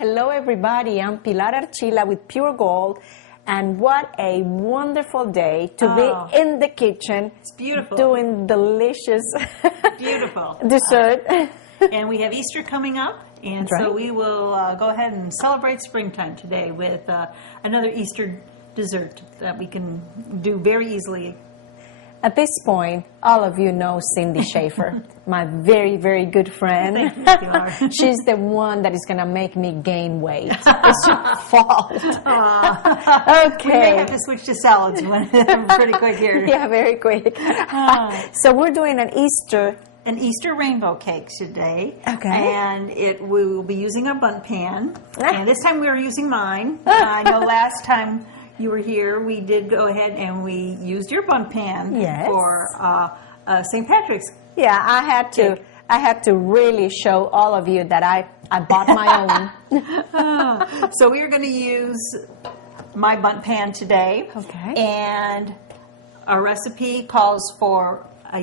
Hello everybody, I'm Pilar Archila with Pure Gold, and what a wonderful day to be in the kitchen. It's beautiful. Doing delicious beautiful dessert. And we have Easter coming up, and That's so right. we will go ahead and celebrate springtime today with another Easter dessert that we can do very easily. At this point, all of you know Cindy Schaefer, my very, very good friend. Thank you, Pilar. She's the one that is going to make me gain weight. It's your fault. Okay. We may have to switch to salads pretty quick here. Yeah, very quick. So we're doing an Easter rainbow cake today. Okay. And we will be using a bundt pan. And this time we are using mine. I know last time you were here, we did go ahead and we used your bundt pan for St. Patrick's. Yeah, I had to really show all of you that I bought my own. So we are going to use my bundt pan today. Okay. And our recipe calls for a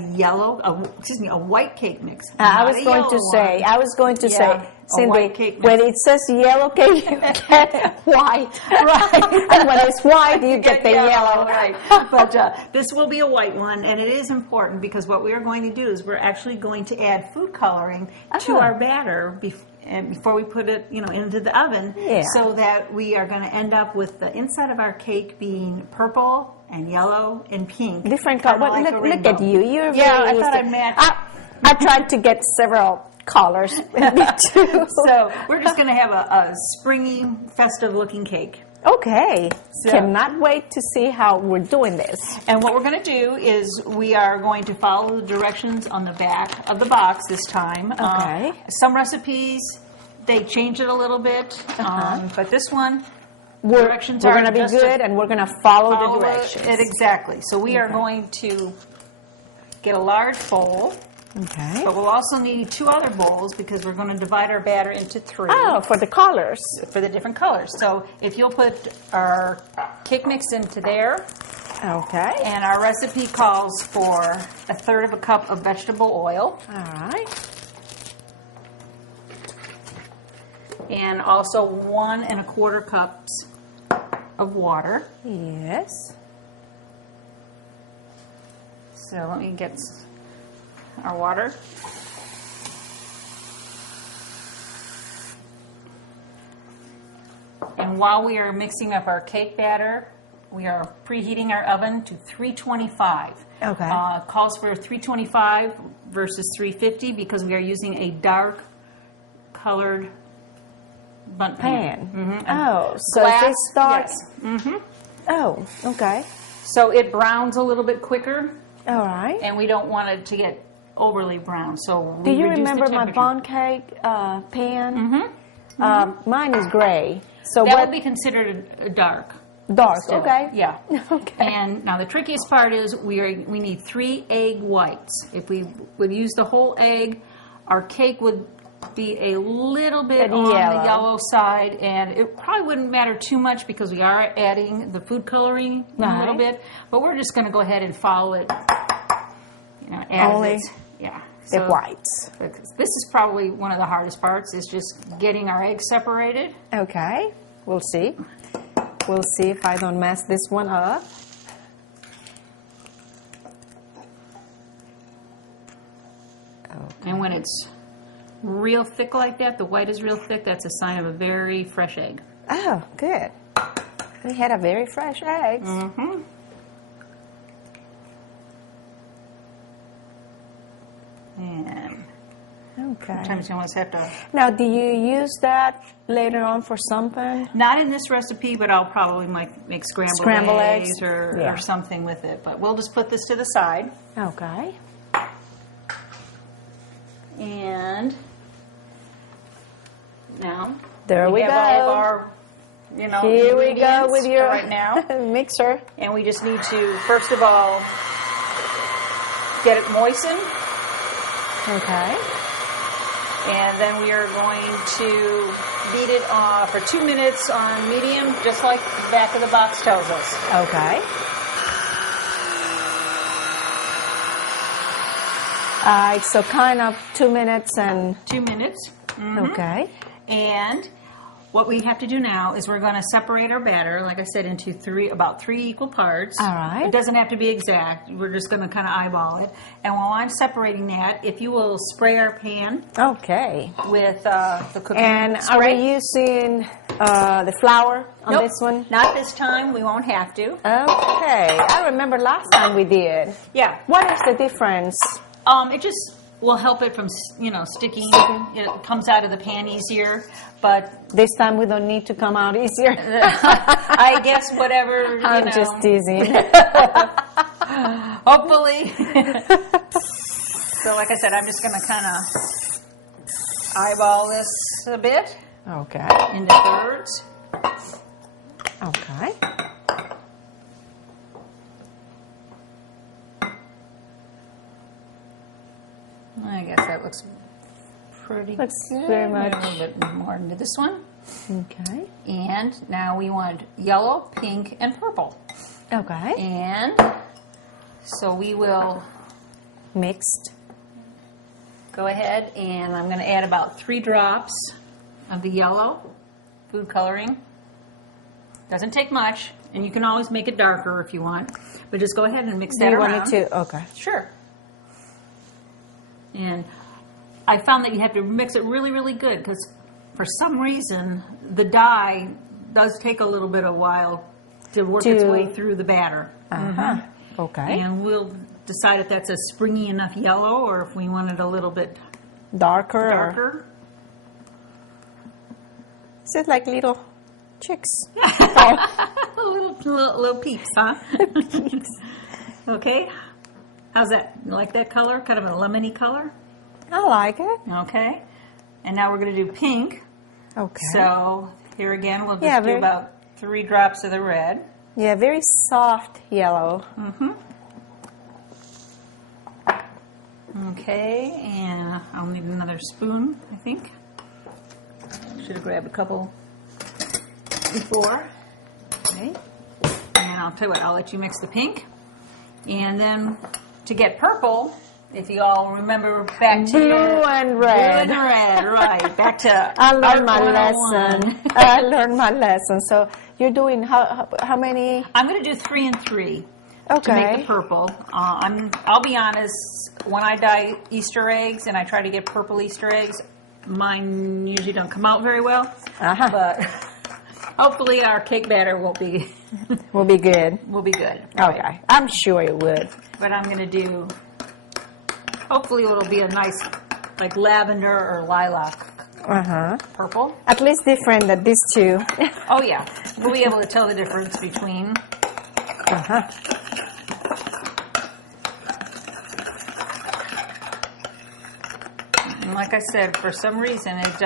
white cake mix. I was going to say, Cindy, white cake mix. when it says yellow cake, you get white, right? And when it's white, you get the yellow. Right. But this will be a white one, and it is important because what we are going to do is we're actually going to add food coloring to our batter before we put it, into the oven, so that we are going to end up with the inside of our cake being purple and yellow and pink. Different color. Like look at you. You're I very thought I'd match. I tried to get several colors too. So we're just going to have a springy, festive-looking cake. Okay. So, cannot wait to see how we're doing this. And what we're going to do is we are going to follow the directions on the back of the box this time. Okay. Some recipes, they change it a little bit, but this one, directions we're are going to be just good, and we're going to follow the directions. Exactly. So we are going to get a large bowl. Okay. But we'll also need 2 other bowls because we're going to divide our batter into 3. Oh, for the colors. For the different colors. So if you'll put our cake mix into there. Okay. And our recipe calls for 1/3 cup of vegetable oil. All right. And also 1 1/4 cups of water. Yes. So let me get our water. And while we are mixing up our cake batter, we are preheating our oven to 325. Okay. Calls for 325 versus 350 because we are using a dark colored bundt pan. Oh, so Glass, this starts. yes. Oh, okay. So it browns a little bit quicker, All right. and we don't want it to get overly brown. So Do we you reduce the remember my temperature. bundt cake pan? Mine is gray. So That what? would be considered a dark. Dark. still. Okay. Yeah. Okay. And now the trickiest part is we need 3 egg whites. If we would use the whole egg, our cake would be a little bit on the yellow side, and it probably wouldn't matter too much because we are adding the food coloring in a little bit. But we're just going to go ahead and follow it. Only the So whites. this is probably one of the hardest parts, is just getting our eggs separated. Okay. We'll see. We'll see if I don't mess this one up. Okay. And when it's real thick like that, the white is real thick, that's a sign of a very fresh egg. Oh, good. We had a very fresh eggs. And Okay. sometimes you almost have to... Now, do you use that later on for something? Not in this recipe, but I'll probably make scrambled eggs or something with it. But we'll just put this to the side. Okay. And now There we have go. all of our, Here we go ingredients with your right now. mixer. And we just need to, first of all, get it moistened. Okay. And then we are going to beat it for 2 minutes on medium, just like the back of the box tells us. Okay. All right, so kind of 2 minutes and... 2 minutes. Okay. And what we have to do now is we're going to separate our batter, like I said, into about three equal parts. All right. It doesn't have to be exact. We're just going to kind of eyeball it. And while I'm separating that, if you will spray our pan Okay. with the cooking And spray. are we using the flour on Nope, this one? not this time. We won't have to. Okay. I remember last time we did. Yeah. What is the difference? It just will help it from, sticking. It comes out of the pan easier. But This time we don't need to come out easier. I guess whatever, I'm just teasing. hopefully. So like I said, I'm just going to kind of eyeball this a bit Okay. into thirds. Okay. I guess that looks pretty Looks good. very much. A little bit more into this one. Okay. And now we want yellow, pink, and purple. Okay. And so we will Mixed. go ahead and I'm going to add about 3 drops of the yellow food coloring. Doesn't take much, and you can always make it darker if you want, but just go ahead and mix Do that you around. want it to? Okay. Sure. And I found that you have to mix it really, really good because for some reason the dye does take a little bit of a while to work its way through the batter. Uh-huh. Okay. And we'll decide if that's a springy enough yellow or if we want it a little bit Darker. Or, darker. is it like little chicks? little peeps, huh? Okay. How's that? You like that color? Kind of a lemony color? I like it. Okay. And now we're going to do pink. Okay. So here again, we'll just Yeah, do very- about 3 drops of the red. Yeah, very soft yellow. Okay, and I'll need another spoon, I think. Should have grabbed a couple before. Okay. And I'll tell you what, I'll let you mix the pink. And then to get purple, if you all remember back to Blue your and red. Blue and red, right. Back to I learned Art my 101. lesson. I learned my lesson. So you're doing how many? I'm going to do 3 and 3 to Okay. make the purple. I'll be honest, when I dye Easter eggs and I try to get purple Easter eggs, mine usually don't come out very well. Uh-huh. But hopefully our cake batter will be Will be good. good. Okay. I'm sure it would. But I'm going to do, hopefully it'll be a nice like lavender or lilac Uh-huh. purple. At least different than these two. Oh yeah, we'll be able to tell the difference between. Uh-huh. And like I said, for some reason it's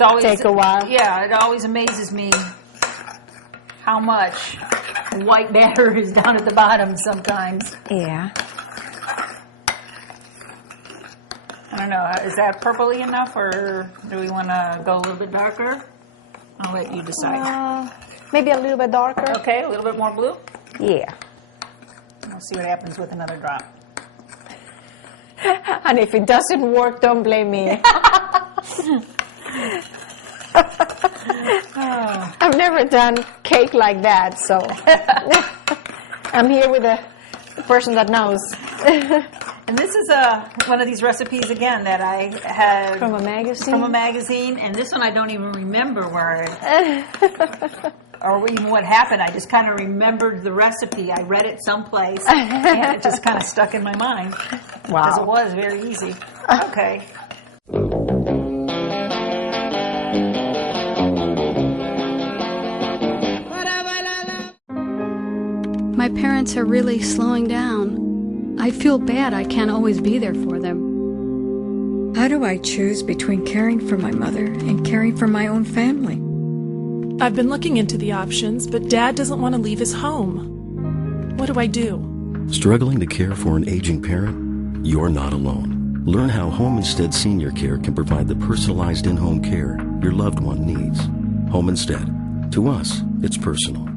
always Take a while. Yeah, it always amazes me how much white batter is down at the bottom sometimes. Yeah. I don't know, is that purpley enough or do we want to go a little bit darker? I'll let you decide. Maybe a little bit darker. Okay, a little bit more blue? Yeah. We'll see what happens with another drop. And if it doesn't work, don't blame me. I've never done cake like that, so I'm here with a person that knows. And this is one of these recipes again that I had From a magazine? From a magazine, and this one I don't even remember where or even what happened. I just kind of remembered the recipe. I read it someplace, and it just kind of stuck in my mind. Wow. Because it was very easy. Okay. My parents are really slowing down. I feel bad I can't always be there for them. How do I choose between caring for my mother and caring for my own family? I've been looking into the options, but Dad doesn't want to leave his home. What do I do? Struggling to care for an aging parent? You're not alone. Learn how Home Instead Senior Care can provide the personalized in-home care your loved one needs. Home Instead. To us, it's personal.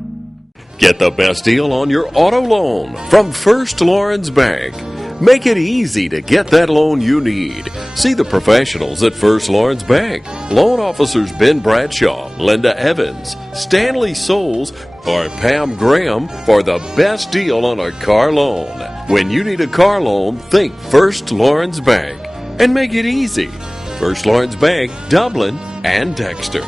Get the best deal on your auto loan from First Lawrence Bank. Make it easy to get that loan you need. See the professionals at First Lawrence Bank. Loan officers Ben Bradshaw, Linda Evans, Stanley Souls, or Pam Graham for the best deal on a car loan. When you need a car loan, think First Lawrence Bank. And make it easy. First Lawrence Bank, Dublin and Dexter.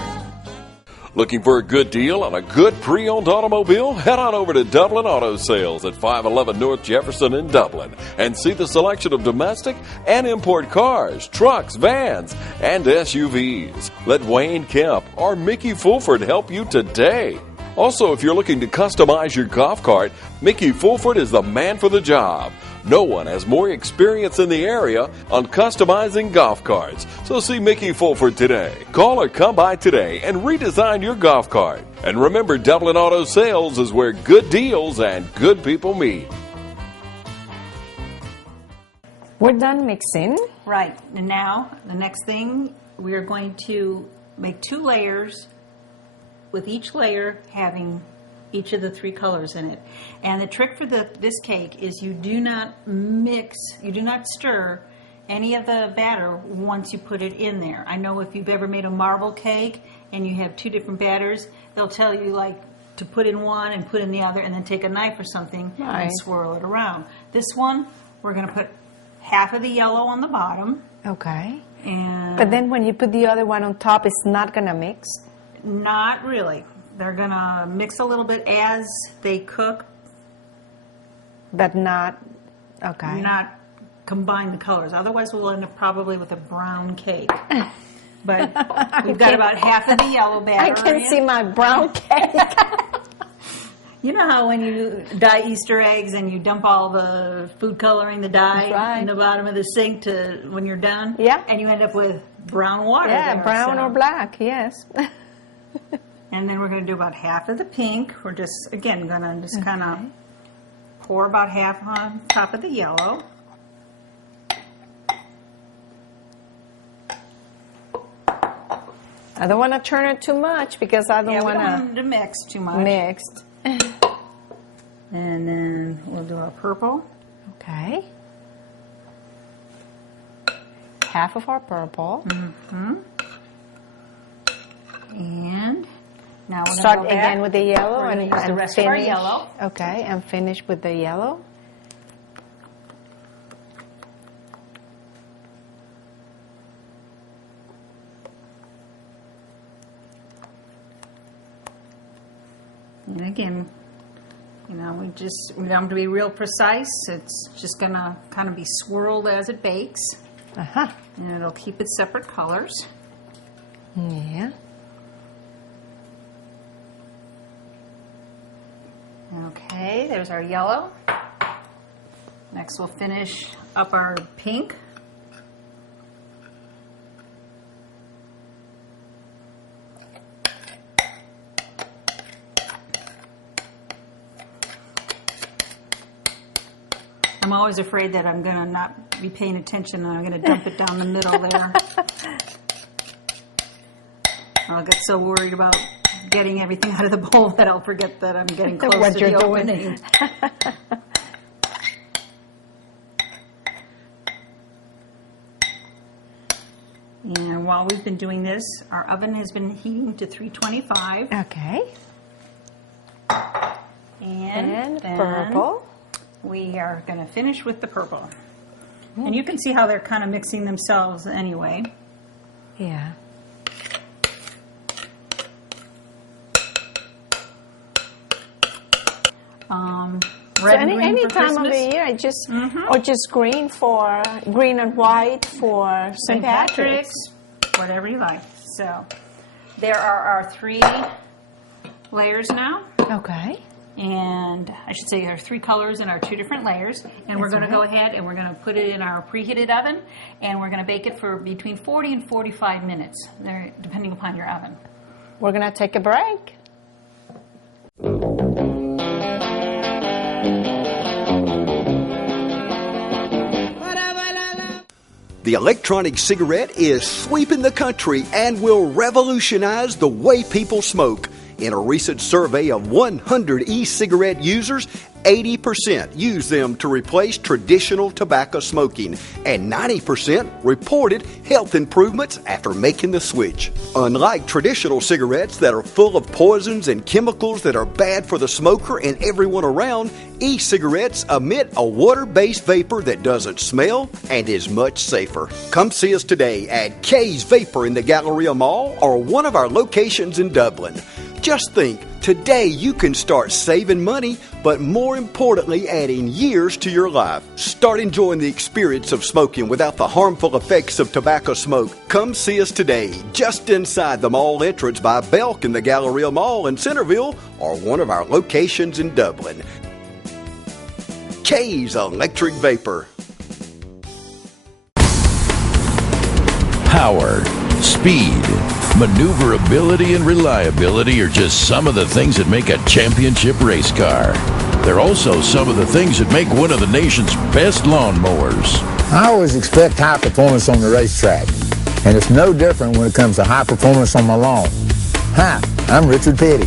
Looking for a good deal on a good pre-owned automobile? Head on over to Dublin Auto Sales at 511 North Jefferson in Dublin and see the selection of domestic and import cars, trucks, vans, and SUVs. Let Wayne Kemp or Mickey Fulford help you today. Also, if you're looking to customize your golf cart, Mickey Fulford is the man for the job. No one has more experience in the area on customizing golf carts. So see Mickey Fulford today. Call or come by today and redesign your golf cart. And remember, Dublin Auto Sales is where good deals and good people meet. We're done mixing. Right. And now, the next thing, we are going to make 2 layers, with each layer having each of the 3 colors in it. And the trick for this cake is you do not mix, you do not stir any of the batter once you put it in there. I know if you've ever made a marble cake and you have 2 different batters, they'll tell you like to put in one and put in the other and then take a knife or something and swirl it around. This one, we're going to put half of the yellow on the bottom. Okay. But then when you put the other one on top, it's not going to mix? Not really. They're going to mix a little bit as they cook. But not, okay. Not combine the colors. Otherwise, we'll end up probably with a brown cake. But we've got about half of the yellow batter. I can see my brown cake. You know how when you dye Easter eggs and you dump all the food coloring, the dye in the bottom of the sink to when you're done? Yeah. And you end up with brown water. Yeah, there, brown or black, yes. And then we're going to do about half of the pink. We're just, again, going to just kind of pour about half on top of the yellow. I don't want to turn it too much because I don't want to mix too much. Mixed. And then we'll do our purple. Okay. Half of our purple. Mm-hmm. And now we're start going to go again with the yellow and use the rest finish. of our yellow. Okay, and finish with the yellow. And again, you know, we don't have to be real precise. It's just going to kind of be swirled as it bakes. Uh-huh. And it'll keep its separate colors. Yeah. Okay, there's our yellow. Next we'll finish up our pink. I'm always afraid that I'm going to not be paying attention and I'm going to dump it down the middle there. I'll get so worried about getting everything out of the bowl that I'll forget that I'm getting close to the opening. And while we've been doing this, our oven has been heating to 325. Okay. And then purple. We are going to finish with the purple. And you can see how they're kind of mixing themselves anyway. Yeah. Red and any green for time Christmas. of the year, I just or just green and white for St. Patrick's. Whatever you like. So there are our 3 layers now. Okay. And I should say there are 3 colors in our 2 different layers. And we're going to go ahead and we're going to put it in our preheated oven. And we're going to bake it for between 40 and 45 minutes, depending upon your oven. We're going to take a break. The electronic cigarette is sweeping the country and will revolutionize the way people smoke. In a recent survey of 100 e-cigarette users, 80% use them to replace traditional tobacco smoking, and 90% reported health improvements after making the switch. Unlike traditional cigarettes that are full of poisons and chemicals that are bad for the smoker and everyone around, e-cigarettes emit a water-based vapor that doesn't smell and is much safer. Come see us today at K's Vapor in the Galleria Mall or one of our locations in Dublin. Just think, today you can start saving money, but more importantly, adding years to your life. Start enjoying the experience of smoking without the harmful effects of tobacco smoke. Come see us today, just inside the mall entrance by Belk in the Galleria Mall in Centerville, or one of our locations in Dublin. K's Electric Vapor. Power, speed, maneuverability, and reliability are just some of the things that make a championship race car. They're also some of the things that make one of the nation's best lawnmowers. I always expect high performance on the racetrack, and it's no different when it comes to high performance on my lawn. Hi, I'm Richard Petty.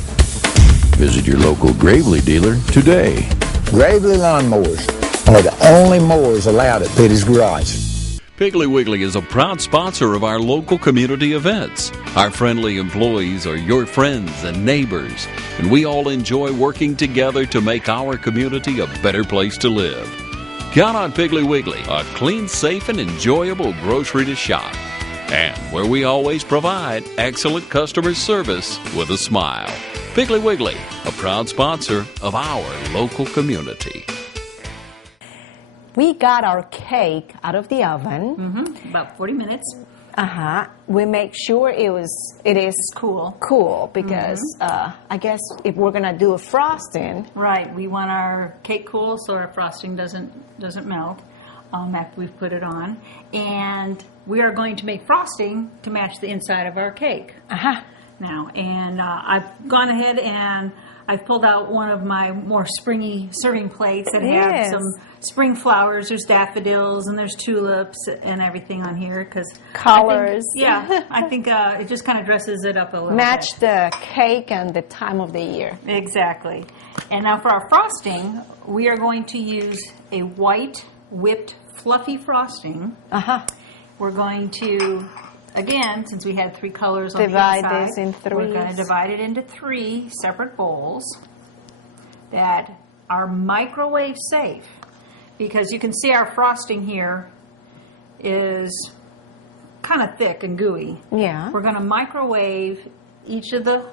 Visit your local Gravely dealer today. Gravely Lawnmowers are the only mowers allowed at Petty's Garage. Piggly Wiggly is a proud sponsor of our local community events. Our friendly employees are your friends and neighbors, and we all enjoy working together to make our community a better place to live. Count on Piggly Wiggly, a clean, safe, and enjoyable grocery to shop, and where we always provide excellent customer service with a smile. Piggly Wiggly, a proud sponsor of our local community. We got our cake out of the oven. About 40 minutes. We make sure it is cool because I guess if we're gonna do a frosting, Right, we want our cake cool so our frosting doesn't melt after we've put it on. And we are going to make frosting to match the inside of our cake now. And I've gone ahead and I've pulled out one of my more springy serving plates that have some spring flowers. There's daffodils and there's tulips and everything on here because colors. I think it just kind of dresses it up a little match bit. the cake and the time of the year. Exactly. And now for our frosting, we are going to use a white whipped fluffy frosting. We're going to, again, since we had three colors on divide the inside, this in threes. we're going to divide it into 3 separate bowls that are microwave safe. Because you can see our frosting here is kind of thick and gooey. Yeah. We're going to microwave each of the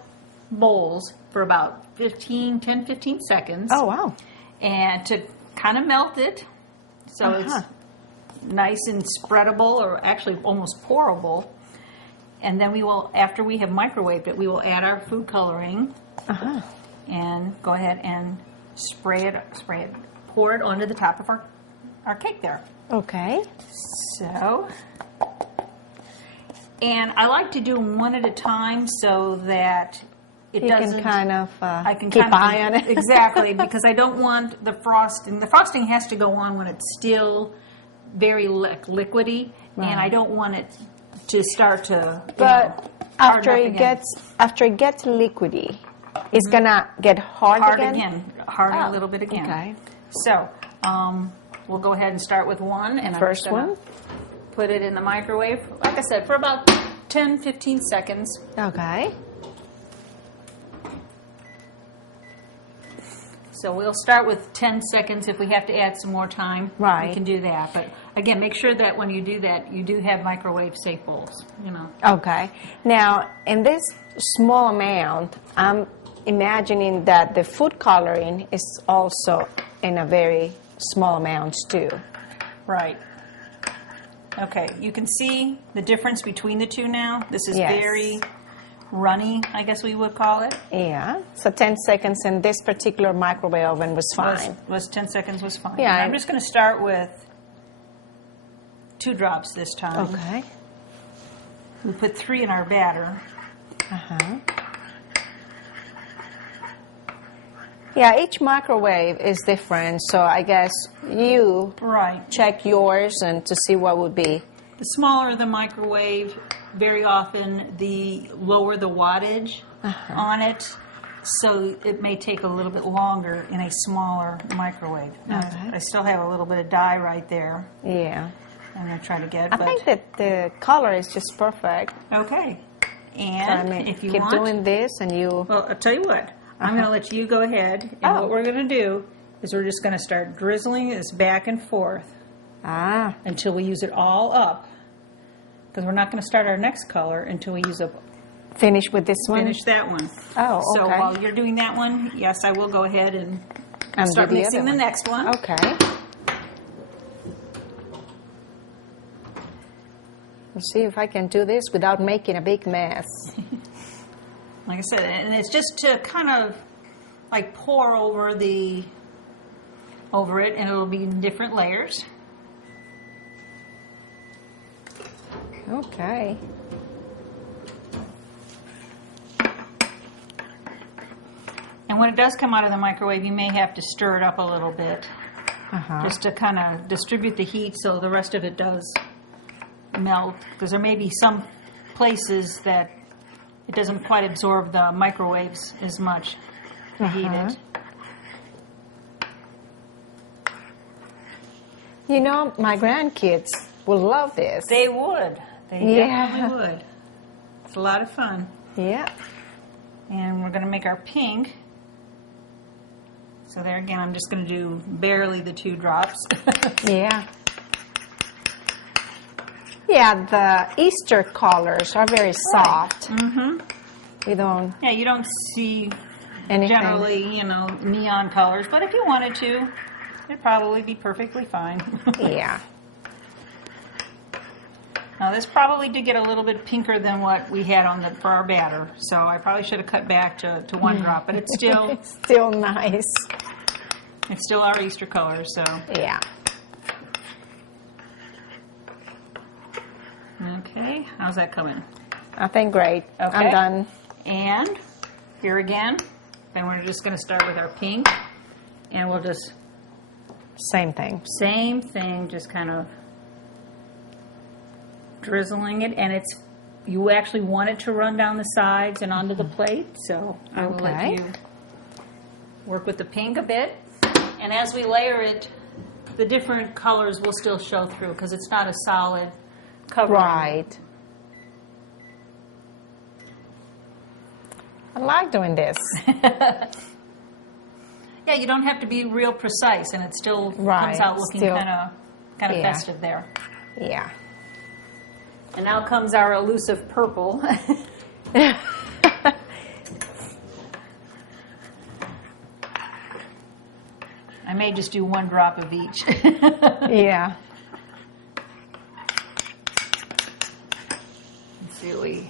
bowls for about 10, 15 seconds. Oh, wow. And to kind of melt it so it's nice and spreadable, or actually almost pourable. And then we will, after we have microwaved it, we will add our food coloring and go ahead and spray it, pour it onto the top of our cake there. Okay. So, and I like to do them one at a time so that it doesn't. You can kind of I can keep kind of, eye on it. Exactly, because I don't want the frosting. The frosting has to go on when it's still very liquidy, and I don't want it to start to. But after it gets liquidy, it's gonna get hard again. Harden a little bit again. Okay. So we'll go ahead and start with one, and First I'm just gonna one. put it in the microwave. Like I said, for about 10-15 seconds. Okay. So we'll start with 10 seconds. If we have to add some more time, Right. we can do that. But again, make sure that when you do that, you do have microwave safe bowls. Okay. Now, in this small amount, I'm imagining that the food coloring is also in a very small amount too. Right. Okay. You can see the difference between the two now. This is Yes. very runny, I guess we would call it. Yeah. So 10 seconds in this particular microwave oven was fine. Was 10 seconds was fine. Yeah. I'm just going to start with 2 drops this time. Okay. We put 3 in our batter. Yeah, each microwave is different, so I guess you check yours and to see what would be. The smaller the microwave, very often the lower the wattage on it. So it may take a little bit longer in a smaller microwave. Okay. I still have a little bit of dye right there. Yeah. I'm going to try to get. I think that the color is just perfect. Okay. So, And if you keep want, doing this and you... well, I'll tell you what. I'm going to let you go ahead. And what we're going to do is we're just going to start drizzling this back and forth until we use it all up. Because we're not going to start our next color until we use up. Finish with this one? Finish that one. Oh, So okay. while you're doing that one, yes, I will go ahead and start do the mixing other the one. next one. Okay. Let's see if I can do this without making a big mess. Like I said, and it's just to kind of like pour over it, and it'll be in different layers. Okay. And when it does come out of the microwave, you may have to stir it up a little bit, just to kind of distribute the heat so the rest of it does melt. Because there may be some places that it doesn't quite absorb the microwaves as much to heat it. You know, my grandkids will love this. They would. They definitely would. It's a lot of fun. Yeah. And we're going to make our pink. So there again, I'm just going to do barely the 2 drops. Yeah. Yeah, the Easter colors are very soft. Mm-hmm. We don't... Yeah, you don't see anything. generally, neon colors, but if you wanted to, it'd probably be perfectly fine. Yeah. Now this probably did get a little bit pinker than what we had for our batter, so I probably should have cut back to 1 drop, but it's still still nice. It's still our Easter color, so yeah. Okay, how's that coming? I think great. Okay. I'm done. And here again, then we're just going to start with our pink, and we'll just same thing, just kind of drizzling it, and you actually want it to run down the sides and onto the plate, so I will let you work with the pink a bit. And as we layer it, the different colors will still show through because it's not a solid covering. Right. I like doing this. Yeah, you don't have to be real precise, and it still comes out looking kind of festive there. Yeah. And now comes our elusive purple. I may just do 1 drop of each. Yeah. Let's see what we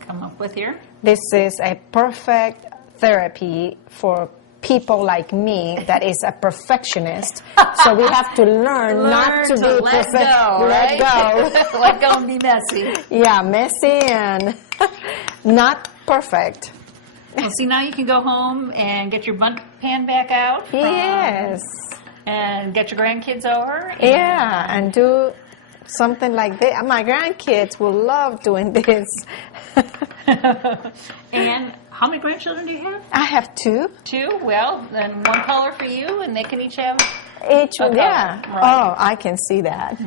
come up with here. This is a perfect therapy for people like me that is a perfectionist. So we have to learn not to be let go, let go. Let go and be messy. Yeah, messy and not perfect. Well, see, now you can go home and get your bundt pan back out. Yes. And get your grandkids over. Yeah, and do something like this. My grandkids will love doing this. And how many grandchildren do you have? I have 2. 2? Well, then 1 color for you, and they can each have each one. Yeah. Right. Oh, I can see that.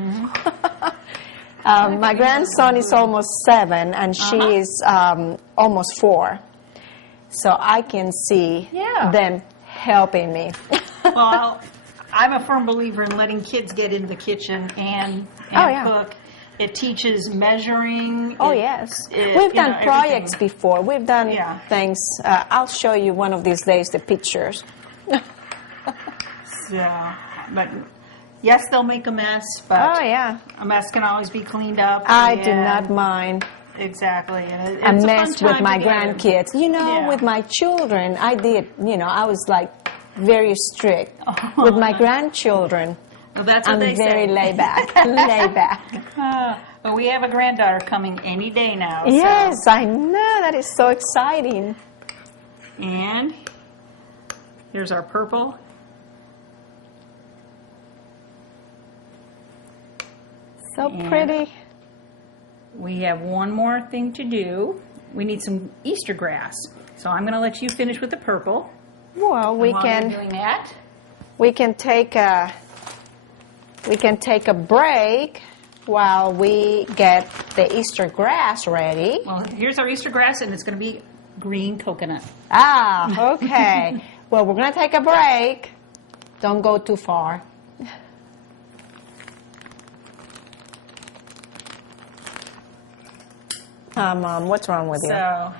My grandson is almost 7, and she is almost 4. So I can see them helping me. Well, I'm a firm believer in letting kids get into the kitchen and cook. It teaches measuring. Oh, yes. We've done projects before. We've done things. I'll show you one of these days the pictures. But yes, they'll make a mess, but a mess can always be cleaned up. I do not mind. Exactly. And a mess with my grandkids. With my children, I did, I was like very strict. With my grandchildren, well, that's what I'm they very say. laid back. But we have a granddaughter coming any day now. Yes, I know. That is so exciting. And here's our purple. So pretty. We have one more thing to do. we need some Easter grass. So I'm going to let you finish with the purple. Well, we While can you're doing that, we can take a break while we get the Easter grass ready. well, here's our Easter grass, and it's going to be green coconut. Ah, okay. Well, we're going to take a break. Don't go too far. Mom, what's wrong with you? So,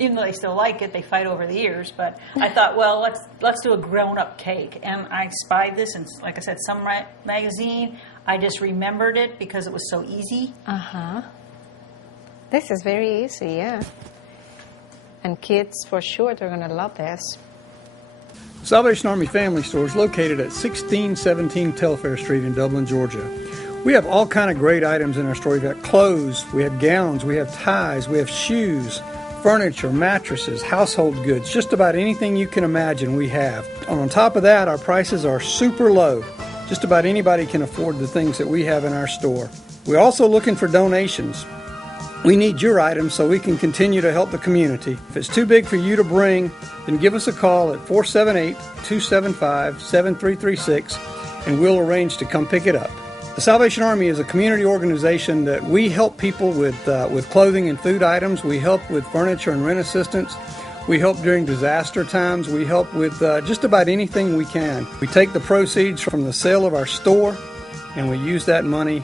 even though they still like it, they fight over the ears. But I thought, well, let's do a grown-up cake. And I spied this in, like I said, some magazine. I just remembered it because it was so easy. Uh-huh. This is very easy, yeah. And kids, for sure, they're going to love this. Salvation Army Family Store is located at 1617 Telfair Street in Dublin, Georgia. We have all kind of great items in our store. We've got clothes, we have gowns, we have ties, we have shoes, furniture, mattresses, household goods, just about anything you can imagine we have. And on top of that, our prices are super low. Just about anybody can afford the things that we have in our store. We're also looking for donations. We need your items so we can continue to help the community. If it's too big for you to bring, then give us a call at 478-275-7336 and we'll arrange to come pick it up. The Salvation Army is a community organization that we help people with clothing and food items. We help with furniture and rent assistance. We help during disaster times. We help with just about anything we can. We take the proceeds from the sale of our store and we use that money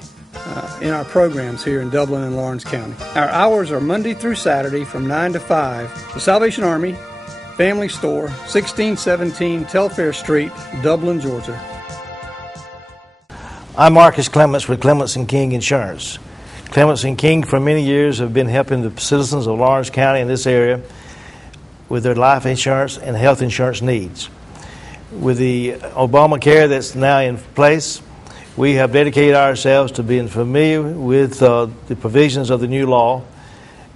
in our programs here in Dublin and Lawrence County. Our hours are Monday through Saturday from 9 to 5. The Salvation Army Family Store, 1617 Telfair Street, Dublin, Georgia. I'm Marcus Clements with Clements & King Insurance. Clements & King for many years have been helping the citizens of Lawrence County in this area with their life insurance and health insurance needs. With the Obamacare that's now in place, we have dedicated ourselves to being familiar with the provisions of the new law.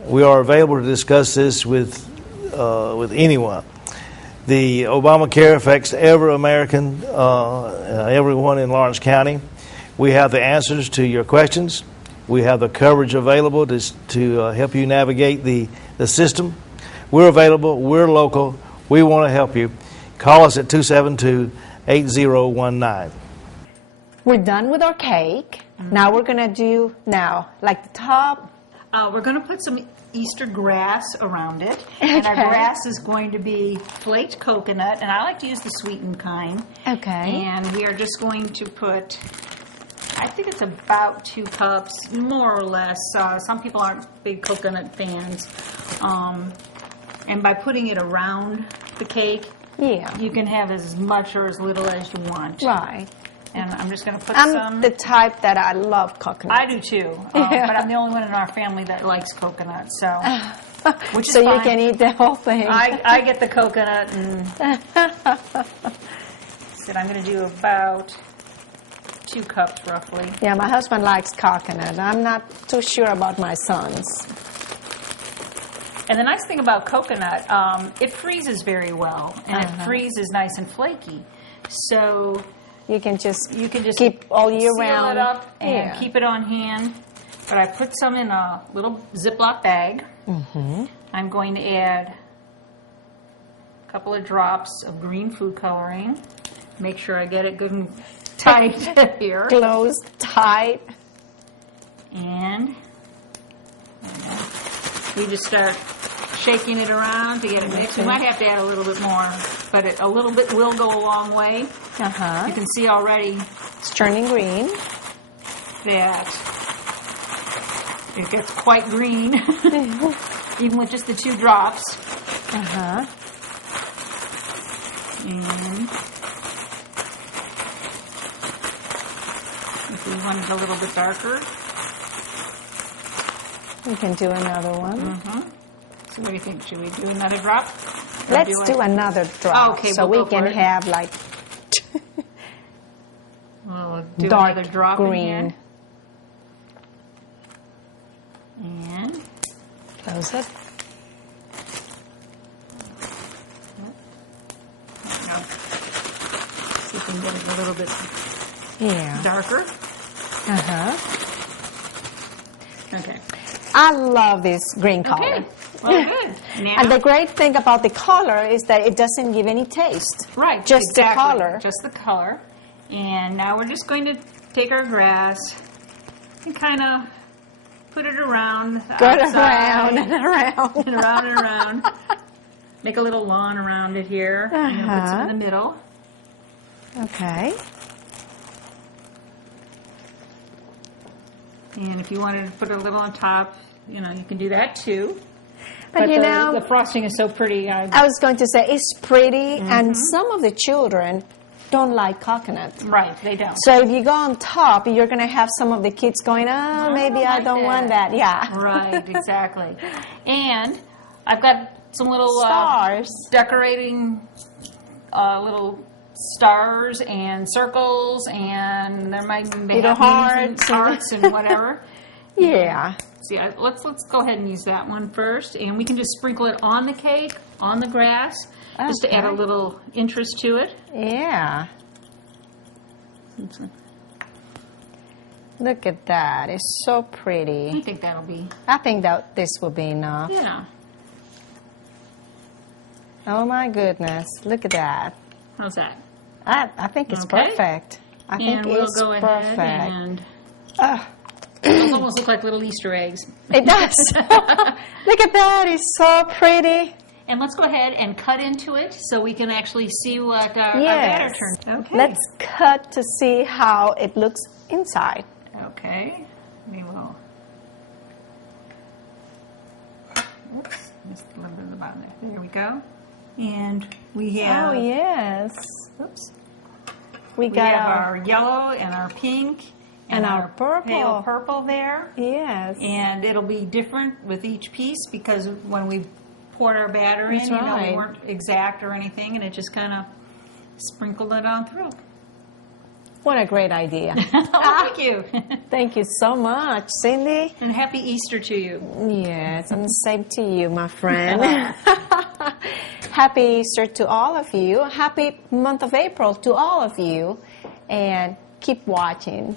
We are available to discuss this with anyone. The Obamacare affects every American, everyone in Lawrence County. We have the answers to your questions. We have the coverage available to help you navigate the system. We're available. We're local. We want to help you. Call us at 272-8019. We're done with our cake. Mm-hmm. Now we're going to do, like the top. We're going to put some Easter grass around it. Okay. And our grass is going to be flaked coconut. And I like to use the sweetened kind. Okay. And we are just going to put, I think it's about 2 cups, more or less. Some people aren't big coconut fans. And by putting it around the cake, you can have as much or as little as you want. Right. And I'm just going to put some. I'm the type that I love coconut. I do too. But I'm the only one in our family that likes coconut. So, which is so fine. You can eat the whole thing. I get the coconut. And said I'm going to do about 2 cups roughly. Yeah, my husband likes coconut. I'm not too sure about my sons. And the nice thing about coconut, it freezes very well. And it freezes nice and flaky. So you can just keep all year seal round. It up and keep it on hand. But I put some in a little Ziploc bag. Mm-hmm. I'm going to add a couple of drops of green food coloring. Make sure I get it good and tight here. Closed tight. And we just start shaking it around to get it mixed. We might have to add a little bit more, but a little bit will go a long way. You can see already it's turning green. That it gets quite green, even with just the 2 drops. And if we want it a little bit darker, we can do another one. So what do you think? Should we do another drop? Let's do another drop. Okay, so we'll we can have like we'll do dark another drop green. And close it. See if we can get it a little bit darker. Okay. I love this green color. Okay, well, good. Now, And the great thing about the color is that it doesn't give any taste. right, Just exactly, the color. Just the color. And now we're just going to take our grass and kind of put it around the Go outside, around and around. and around and around. Make a little lawn around it here. And then put some in the middle. Okay. And if you wanted to put a little on top, you know, you can do that too. But you know, the frosting is so pretty. I was going to say it's pretty, and some of the children don't like coconut. Right, they don't. So if you go on top, you're going to have some of the kids going, oh, maybe I like don't want that. Yeah. Right, exactly. And I've got some little Stars. Decorating little stars and circles, and there might be Little hearts hearts. and whatever. Yeah. See, let's go ahead and use that one first, and we can just sprinkle it on the cake, on the grass, just to add a Okay. little interest to it. Yeah. Look at that. It's so I pretty. think that'll be, I think that this will be enough. yeah. Oh my goodness. Look at that. How's that? I think it's Okay. perfect. I think And we'll it's go ahead perfect. and Ah, those almost look like little Easter eggs. it does. Look at that. It's so pretty. And let's go ahead and cut into it so we can actually see what our Yes. batter turns. Okay. Let's cut to see how it looks inside. Okay. We will. Oops, missed a little bit of the bottom there. There we go. And we have. Oh, yes. Oops. We We got have our yellow and our pink And our purple. pale purple there. Yes. And it'll be different with each piece because when we poured our batter in, That's we right. weren't exact or anything, and it just kind of sprinkled it on through. What a great idea. Thank you. Thank you so much, Cindy. And happy Easter to you. Yes, and same to you, my friend. Happy Easter to all of you. Happy month of April to all of you. And keep watching.